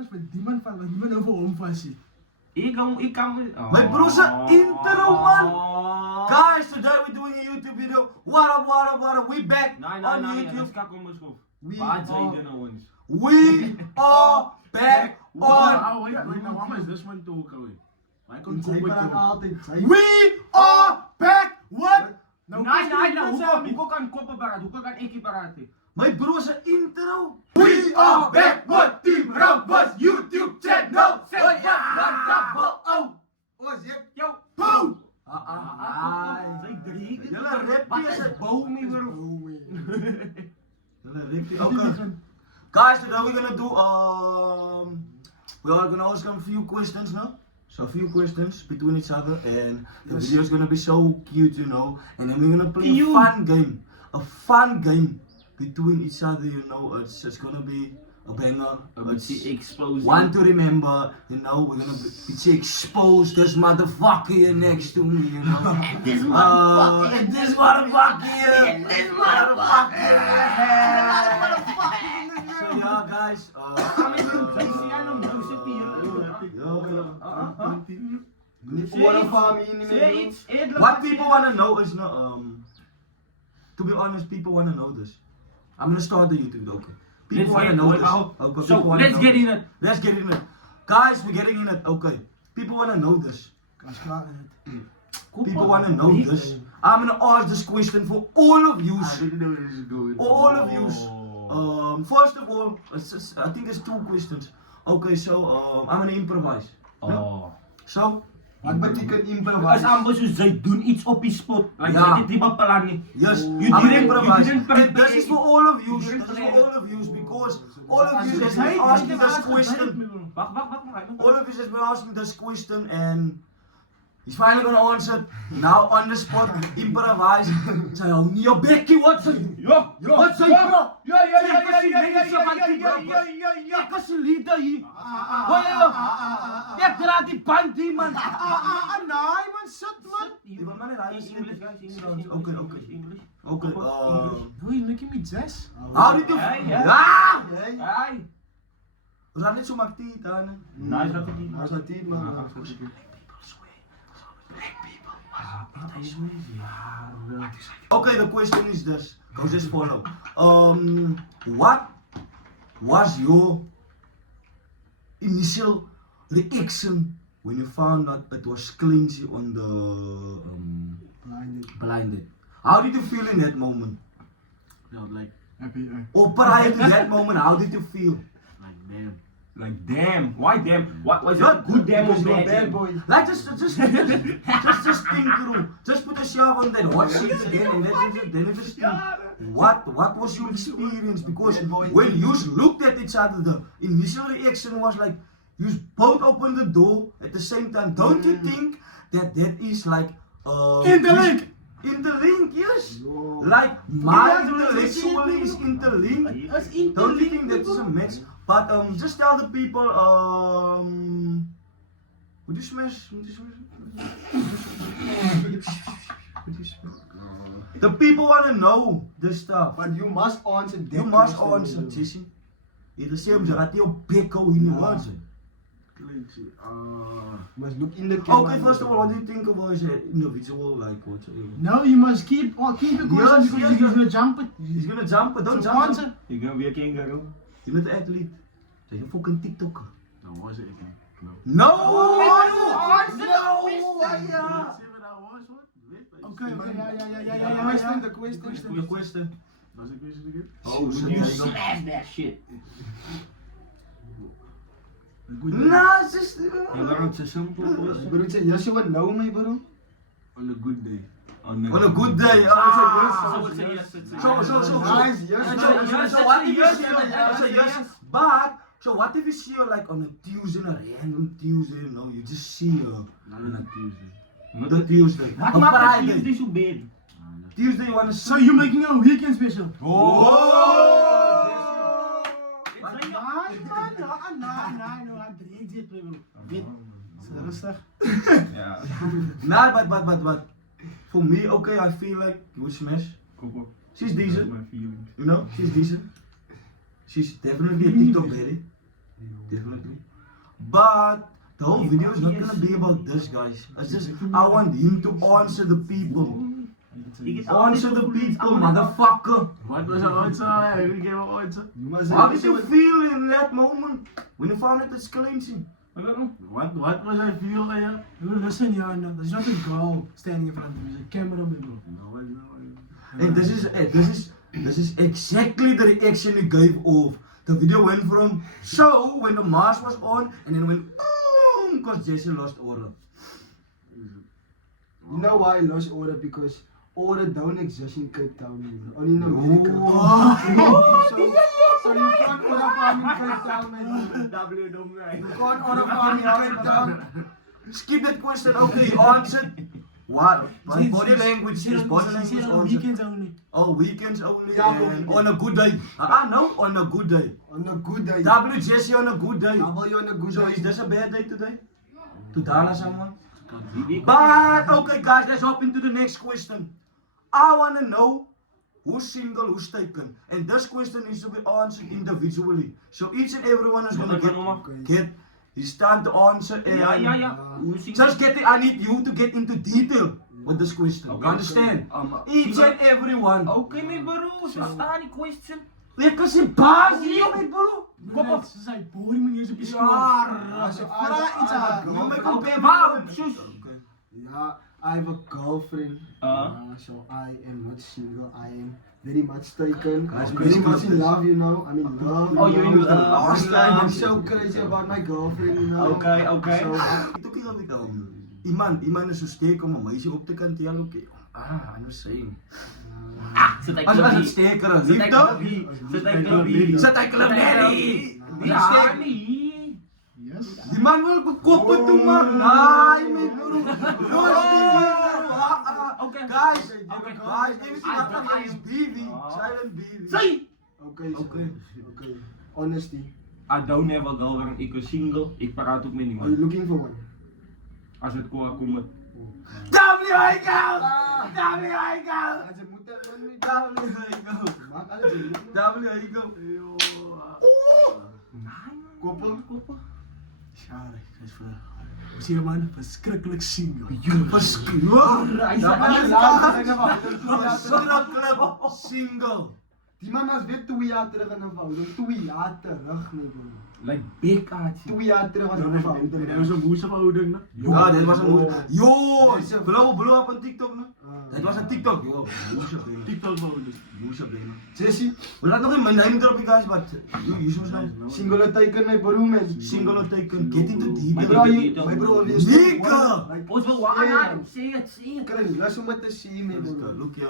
was met die man van, die man over hom van shit. Ik kan... My broers are intro, man. Guys, today we're doing a YouTube video. What up? We back on YouTube. Dat is kak om schoof. We Waar zijn are- er nou eens? We are back on. Wait, now why is this one too okay? Why can't Sy go with praat you? altyd, sy. We are back. What? Nou, Hoe kan koppen paraat? Hoe kan ik paraat? My broers are intro. We are back on Team Rambas YouTube channel. Oh, Yo, boom. Drie. Julle rap Wat is is het. boom hier? Okay. Guys, today we're gonna do we are gonna ask them a few questions now. So a few questions between each other, and the video is gonna be so cute, you know. And then we're gonna play a fun game between each other, you know. It's gonna be a banger. It's Exposing. one to remember, you know. We're gonna be exposed this motherfucker here next to me, you know. And this motherfucker here. So yeah, guys. What people wanna know is to be honest, people wanna know this. I'm gonna start the YouTube, okay? People wanna know this. Okay, So people wanna let's know get this. in it. Let's get in it. Guys, we're getting in it, okay. People wanna know this. Kans klaar in het. People wanna know this. I'm gonna ask this question for all of you. I didn't know this is good. All of you. First of all, I think there's two questions. Okay, so I'm gonna improvise. Oh. So, Wat betekent As improvise? amper soos zij doen iets op die spot. Like Ja. dit die beplan nie. yes, You I'm gonna didn't- improvise. you didn't And this prepare- is for all of you. you This didn't is for plan. all of you because all of you has Hij- been hij- asking hij- this hij- question. Wacht. All of you has been asking this question and he's finally gonna answer it now on the spot. Improvise. Say, oh, nie op bekkie, wat say? Ja. Wat say? Ja, Ek is die leader hier. Ek dra die band hier, man. Nee man, sit man. Die man het English, guys, Okay. Okay, Doe je Nicky met 6? how did you Hey, ja! Jij? Hey. We gaan net zo maak die dan. Nice dat ik niet. Hij zat hier man. Okay, the question is this. Goes as follow. What was your initial reaction when you found out it was Clincy on the blinded? How did you feel in that moment? No, like Happy, Or prior to that moment, how did you feel? damn. Like damn. Why damn? What was Not it? Good damn or Because you're a bad bad damn? boy. Like just think through. Just put a shove on that hot shit again and then you just think, what was your experience? Because when you looked at each other, the initial reaction was like you both opened the door at the same time. Don't you think that is like Interlink. Interlink, yes. Yo. Like my Yeah, intellectually is interlinked. Don't you think that is a match? But just tell the people would you smash? The people wanna know this stuff. But you must answer that You must question, answer, bro. Jesse. Hier is hem, ze gaat niet op beko in de answer. Clincy. Must look in the camera. Okay, first of all, what do you think about your individual like what? No, you must keep the question Yes, because yes, he's gonna jump it. He's gonna jump, but don't So jump. answer. Ik ben weer kangaroo. You're not an athlete. So you're fucking TikToker. No, was it again? No. No! Oh, yeah. Okay, yeah. The question. The question. Was it question again? Oh, Would you smash that shit? Nah, it's just. Ja, waarom zo simpel was? Bro, say yes, you would know me, bro. On a good day. On a good day. So, Nice, yes. so what if you see her, so yes, but so what if you see her like on a Tuesday, a random Tuesday, you know, you just see her Not on a Tuesday. the Tuesday, Wat a maakt het Friday, Tuesday zo bad? Tuesday you wanna see. So you making a weekend special? Oh! Nee, hij drinkt dit, bro. Rustig. Ja. Nah, but for me, okay, I feel like you would smash. Kom op. She's decent, My feelings. you know, she's decent. She's definitely a TikTok lady. Definitely. But the whole video is not gonna be about this, guys. It's just I want him to answer the people. Answer the people, motherfucker. What was the answer? Wie gave an answer? How did you feel in that moment when you found out it's cleansing? What was I feel like? Bro, listen, Yana. There's not a girl standing in front of me. There's a cameraman, bro. And this is exactly the reaction he gave off. The video went from show when the mask was on and then went because Jesse lost order. You know why I lost order? Because order don't exist in Cape Town, bro. Only in America. So you can't order farm in Cape Town, man. You can't order farm in Cape Town. Skip that question. Okay, he answered. What? Body language is body language answer. Weekends only. Oh, weekends only. Yeah, And but- on a good day. No, on a good day. On a good day. W Jesse on a good day. W on a good So day. is this a bad day today? To Dana someone? But okay guys, let's hop into the next question. I wanna know who's single, who's taken. And this question needs to be answered individually. So each and everyone is gonna get his time to answer and just I need you to get into detail with this question. You understand? Each and everyone. Okay, my bro. Verstaan die question. Lekker sy baas hier, my bro. Kom op. Ze zijn boring manier op je Ja, Ze vragen iets aan. You make a bad wow. Yeah, I have a girlfriend. So I am not single. I am very much taken. Guys, Very much in love, you know. I'm in love. Oh, you're in love. Last time. I'm so crazy about my girlfriend, you know. Okay. So, Itu kira kita iman is so steek om 'n meisie op te kan tel ook. I'm just saying. Zit hij As dit klaar? steker is Zit hij liefde. klaar? Sit hy klop net. Ja, nee. yes. Die man wil bekoppen toe man. Ai my bro. Okay. Guys, Okay. guys, everything happening is BV. Silent BV. Say! Okay. Okay. Okay. Honesty. I don't have a girlfriend, ik ben single, ik praat ook met Are you niemand. looking for one? Als het komt, met. W Highgeld! W Highgeld! Ze moeten gewoon niet. W Highgeld! Maak alles in. W Highgeld! Koppel. Ja, dat is voor. Zie je man, verschrikkelijk single. Verschrikkelijk single. Die man was weer 2 jaar terug in een verhouding. 2 jaar terug, nee bro. Like big aardje. 2 jaar terug was in een Dat verhouding. was een woeste verhouding, hè? Ja, dit was een moe. Yo, Deze- blow op een TikTok, ne? Dit was een TikTok, yo. Moesje benen. TikTok verhouding. Moesje benen. Jessie, We laten nog in mijn name erop, guys, but you should know. single teken my bro man. Single teken, get into My detail. bro, my bro, wees Nigga! Ons wil aan, say it. Chris, laat zo met de see me bro. Look, yeah.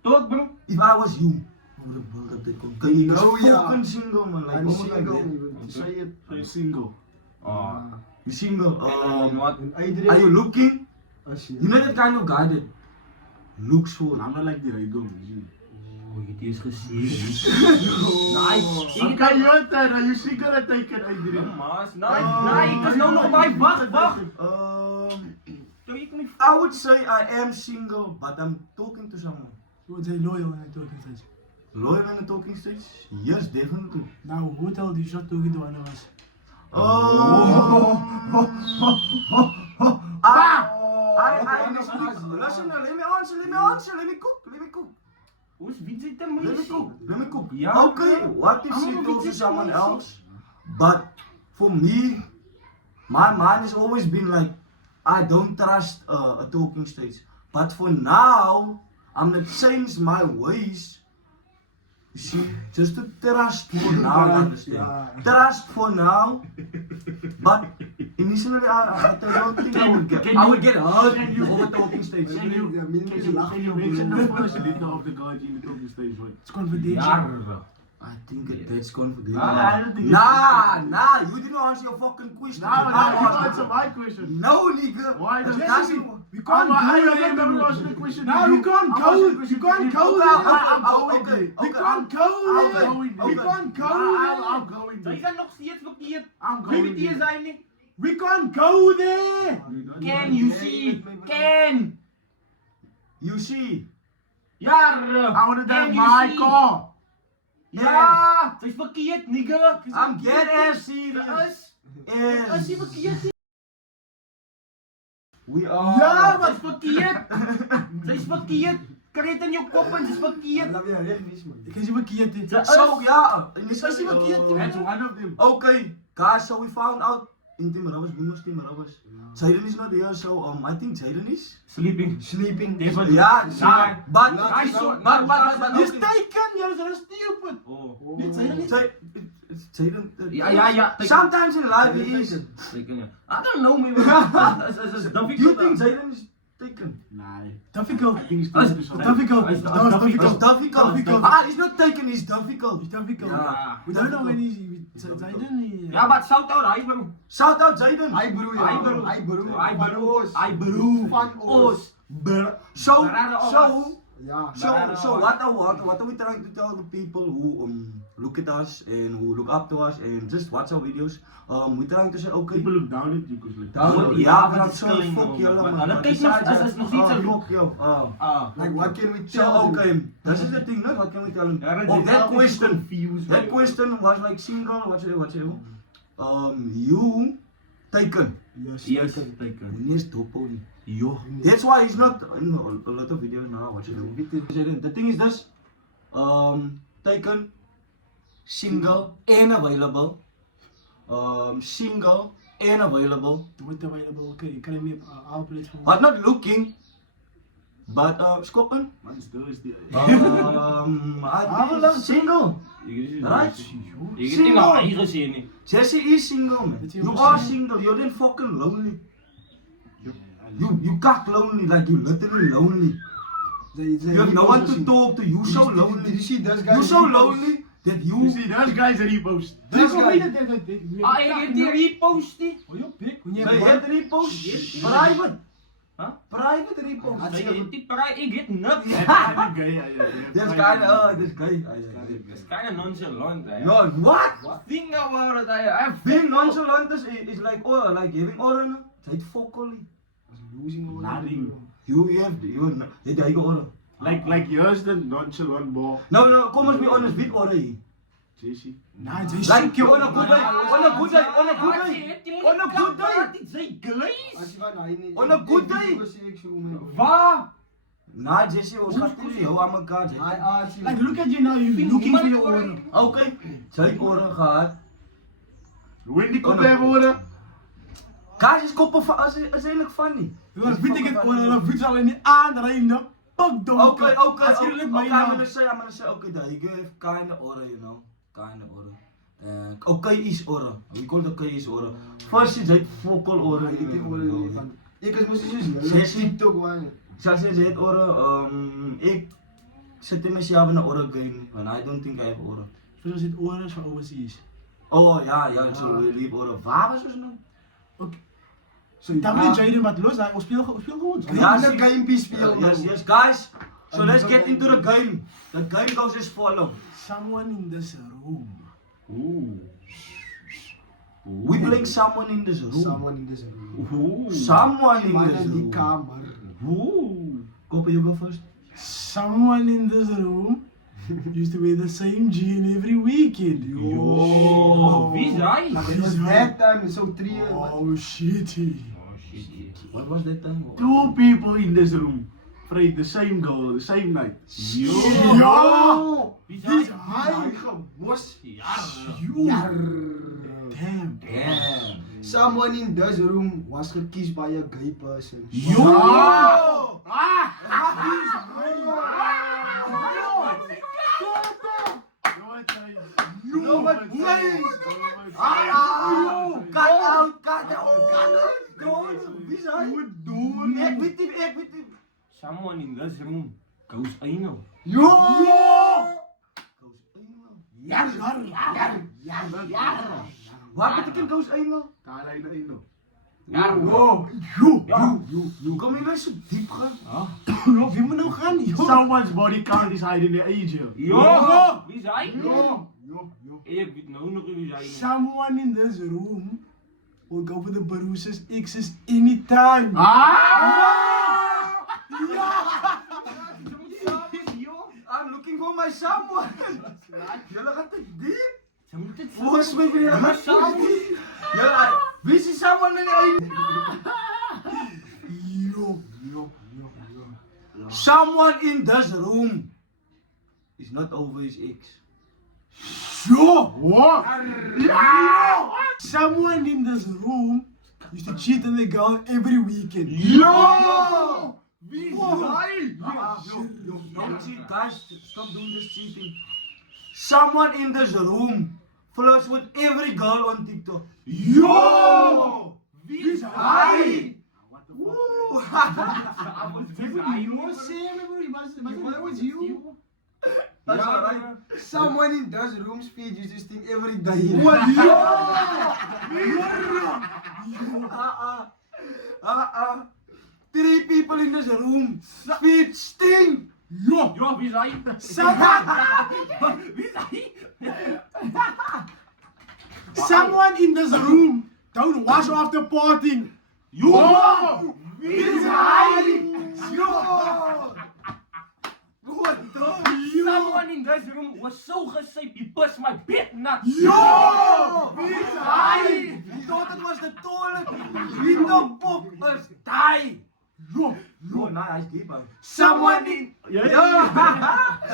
Toch bro? If I was you, I would have built up that con. No, yeah. Fucking single, man. Like, I'm almost like single, that. bro. Say it. I'm single. You single? Wat? En Are you iedereen. looking? As je. You know that kind of guy that looks for. I'm not like die, I go. Oh, je is gezien. Nice. Ik kan je uiteren, je single teken uiteren. Mas, nee, ik is nou nog bij. Wacht. I would say I am single, but I'm talking to someone. Je wordt heel loyal in het talking stage. Loyal in the talking stage? Yes, definitely. Nou, hoe tel die shot talking to one of us? Listen, let me answer, let me cook. Hoe is wie zit er Let me cook. Ja, Okay, bro. what if Ah, she maar talks to dit is someone amazing. else? But for me, my mind has always been like, I don't trust a talking stage. But for now, I'm gonna change my ways. You see, just to trust for now, understand? Yeah. Trust for now. But initially, I don't think I would get hurt over talking stage. Ja, min Can is you lachen mention bro. the first lid of the guy in the talking stage, right? It's confidential. Jaren. I think that's confidential. I don't think Nah, you didn't answer your fucking question. No, you answer my question. No, nigga. Why It does doesn't- We can't I do never that. answered the question. Now we can't go. You can't go Okay, there. I'm going there. We can't go there. Okay. We can't go I'm there. going Zij there. zijn nog steeds verkeerd. I'm Wie going met die there. zijn niet? We can't go there. Can you see? Can. You see, Jaren. I want to Can drive you my see? car. Ja, het is verkeerd, nigga. I'm dead ass serious. Is die verkeerd? We are. Ja, het is verkeerd. Het is verkeerd. Krijg het in je kop en het is verkeerd. Dat heb je recht mis, man. Ik kan je verkeerd dit. So ja. Is dat niet verkeerd? That's one of them. Okay, guys, so we found out in Team Robbers, we must Team Robbers. Jaden is not here, so I think Jaden is Sleeping. Sleeping. Definitely. yeah, Nah. but Nah, so- but Dit teken, jij is stupid. Oh. Dit zijn er niet. Jaden. Ja. Sometimes in life he is. Teken, ja. I don't know, man. Is Do you think Jaden is taken? Nee. Difficult. I think it's Difficult. difficult. That was It's difficult. difficult. Difficult. Ah, he's not taken, he's difficult. It's difficult. Ja. We don't know when he's. Jaden. Ja, maar shout out, hij bro. Shout out Jaden. Hij broer, ja. Hij broer. Hij broer. Hij Van broer. Oos. Hij broer. Van Oos. So, Barada so, Ja. so what are we trying to tell the people who look at us and who look up to us and just watch our videos? We're trying to say, okay. People look down at you because like. Ja, Ja, maar dat dat is zo killing, fuck man. jullie Maar man. dat kijk nog- dat is nog niet zo- Fuck you. Like, what can we tell So them? okay, this is the thing, no? What can we tell them? Ja, Of that question, confused. that question was like single, what you you taken. Yes. Yes, teken. Yes, dopo. Yo. That's why he's not in a lot of videos now. What you do? The thing is this, taken, single and available, single and available. What available? Okay, kan je meer outlet van. But not looking, but skoppen. Man's thirsty. Single. Right? Je hebt in mijn eigen zin niet. Jesse is single, man. You are single. You're then fucking lonely. You got lonely, like you literally lonely. You have no one to talk to. You so Did you lonely. see this guy? You so lonely that You you. see, those guys that he posts. This guy. Ah, je hebt die repost die. Oh, joh, pik. They had repost. Yes. Private. Huh? Private repost. Ik heb die prij, ik get nuts. This guy, this guy. It's kind of nonchalant, hè. No, what? Think about it, I have Being nonchalant is like having aura. It's fokoli. Losing over Nothing. You have aura. Like yours, the nonchalant ball. No, kom eens be honest, wie aura hier? Jesse. Nah, Jesse. Like you on a good day, on a good day, on a good day, on a good day. Het zijn glaze. On a good day. Waar? Nah, Jesse, ons gaat toe jou aan mekaar. Like, look at you now, you're looking for your aura. Okay, sy aura gehad. When die kop hebben worden. Guys, is koppen van, is eigenlijk funny. Dan weet ik het aura, dan weet je al in die aanrijden. Pak donker. Okay, Als je lukt mij I'm nou. gonna say, okay, that you give kinda aura, you know, kinda aura. Okay is aura. We call it okay is aura. First is it focal aura. Ik is moest TikTok man. Zoals je zegt, aura, ik zit in mezelf in een aura game, and I don't think I have aura. Zoals het aura is van overseas. Oh ja, zo lief aura. Waar was het nou? Oké. Dan moet Jaden wat los, hij speel gewoon. Ja, de game speel. Yes, guys. So let's get into the game. The game goes as follow. Someone in this room. We playing someone in this room. Someone in this room. Someone in Man this in die room. kamer. Koppe, you go first. Someone in this room used to wear the same jean every weekend. Oh, wie is hij? It was that time, so 3 years. Oh shitty. What was that time? Two people in this room prayed the same goal, the same night. Yo! Wie is Dis hij? hy gemos. Ja. Damn. Damn. Someone in this room was gekies by a gay person. Yo! No, but nice. Cut out. Wie is hij? Ik weet niet. Someone in this room goes anal. Yo! Wat betekent goes anal? Ja, Hoe kom je weer zo diep gaan? Joh, wie moet nou gaan? Someone's body count is higher than their age. Yo! Wie is hij? Yo! Ik weet nou nog wie is hij. Someone in this room will go for the Baruchas X's anytime. I'm looking for my someone. Julle gaan te diep. Ze moet het Volgens mij ben je Maar gaan samen. Ja, wie is die someone in die einde? Yo. Someone in this room is not over his ex. Yo. What? Yo. Someone in this room used to cheat on the girl every weekend. Yo! Wie is hij? Don't cheat, guys. Stop doing this cheating. Someone in this room flirts with every girl on TikTok. Yo. Wie is hij? That's alright. Someone in this room's feed used to stink every day. Three people in this room. Feet stink. Yo. Ja, wie is hij? Wie is hij? Someone in this room don't wash after partying. Yo. Wie is hij? What the? Someone in this room was so gesyp, he pissed my bed nat. Yo! Wie is hij? Ik dacht het was de toilet. Wie de pop is hij? Yo. Yo, nee, hij is diep man. Someone in Ja!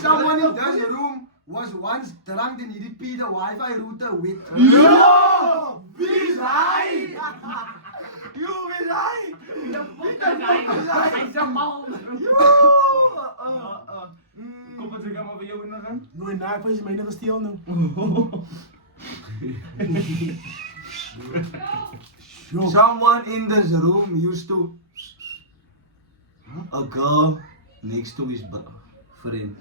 someone in this room was once drunk and he repeated the Wi-Fi router with. Yo! Wie is hij? Yo, wie is hij? Hij is een man. Yo! Kom het zeggen maar bij jou in de gang. No, nah, ik je mij net stil nu. Yo. Someone in this room used to a girl next to his friend.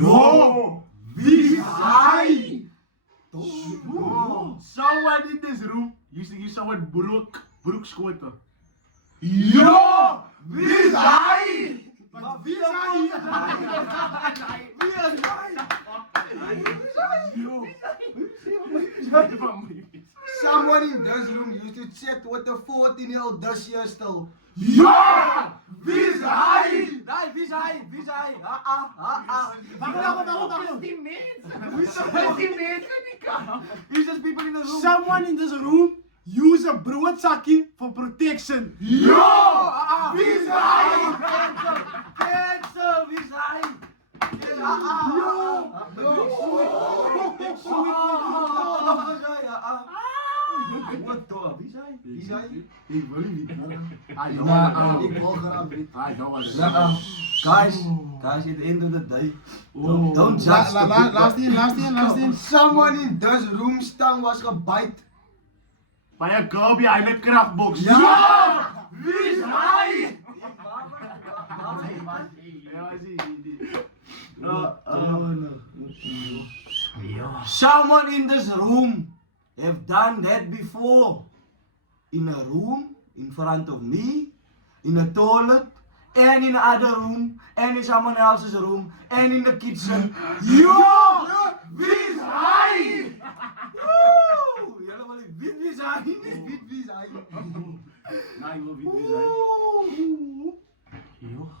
Yo. Wie is hij? Yo! Someone in this room used to give someone broekschoten. Yo! Wie is hij? Maar wie is hij? Wie is hij? Yo. Someone in this room used to chat with the 14-year-old this year still. Yo! Wie is hij? Nee, wie is hij? Wie is hij? Wacht. Die mensen die kan. Wie is this people in the room? Someone in this room use a broadzakkie for protection. Yo! Wie is hij? Cancel! Wie is hij? Wat toch? Wie is hij? Wie is hij? Ik wil niet. Ik wil graag weten. Guys, at the end of the day, don't judge the people. Last in. Someone in this room's tongue was gebite. Bij een girl behind een krachtbox. Ja! Wie is hij? Someone in this room have done that before. In a room, in front of me, in a toilet, and in another room, and in someone else's room, and in the kitchen. Yo! Wie is hij? Woe! Jullie willen wie is hij? Wie is hij? Nee, wil wie is hij?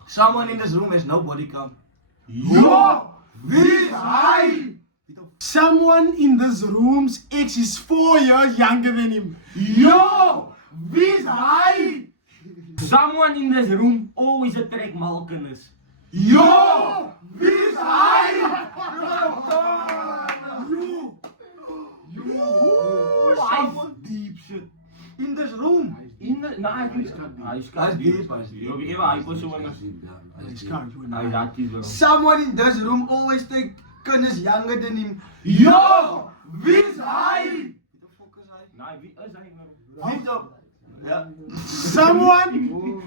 Someone in this room has no body count. Yo! Wie is hij? Someone in this room's ex is 4 years younger than him. Yo! Wie is hij? Someone in this room always a track malkenis. Yo! Wie is hij? Someone deep shit. In this room. In de... Nee, hij is Hij is diep. diep, hij is diep. Joh, even hij was zo Hij een... is diep. Hij is haatjes wel. Someone in this room always think kinders younger than him. Yo! Wie is hij? Wie de fuck is hij? Nee, wie is hij nou? Wie de... Ja.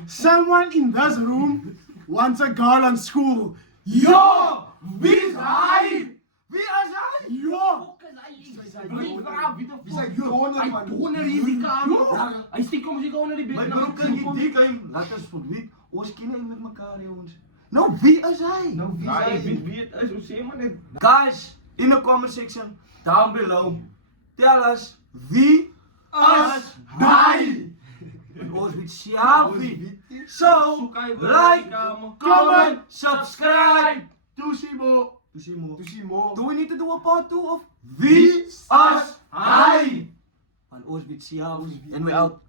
Someone in this room wants a girl on school. Yo! Wie is hij? Wie is hij? Yo! Wie vraag, wie de Wie is hij? fuck? Toner, Hij man. toner hier in die kamer. Hij stikt om zich onder die bed. Mijn broer kan je dik aan. Laat ons voor wie. Ons kinderen met elkaar, jongens. Nou, wie is hij? Nou, wie is Ja, ik hij? weet wie het is, hoe zeg maar net. Guys, in the comment section, down below, tell us wie is hij? Ons weet zelf wie. So, Zoek hij wel in like, die kamer. comment, subscribe. Tushimo. Tushimo. Do we need to do a part 2 of Wie As hy! Van Auschwitz, ja. And we out.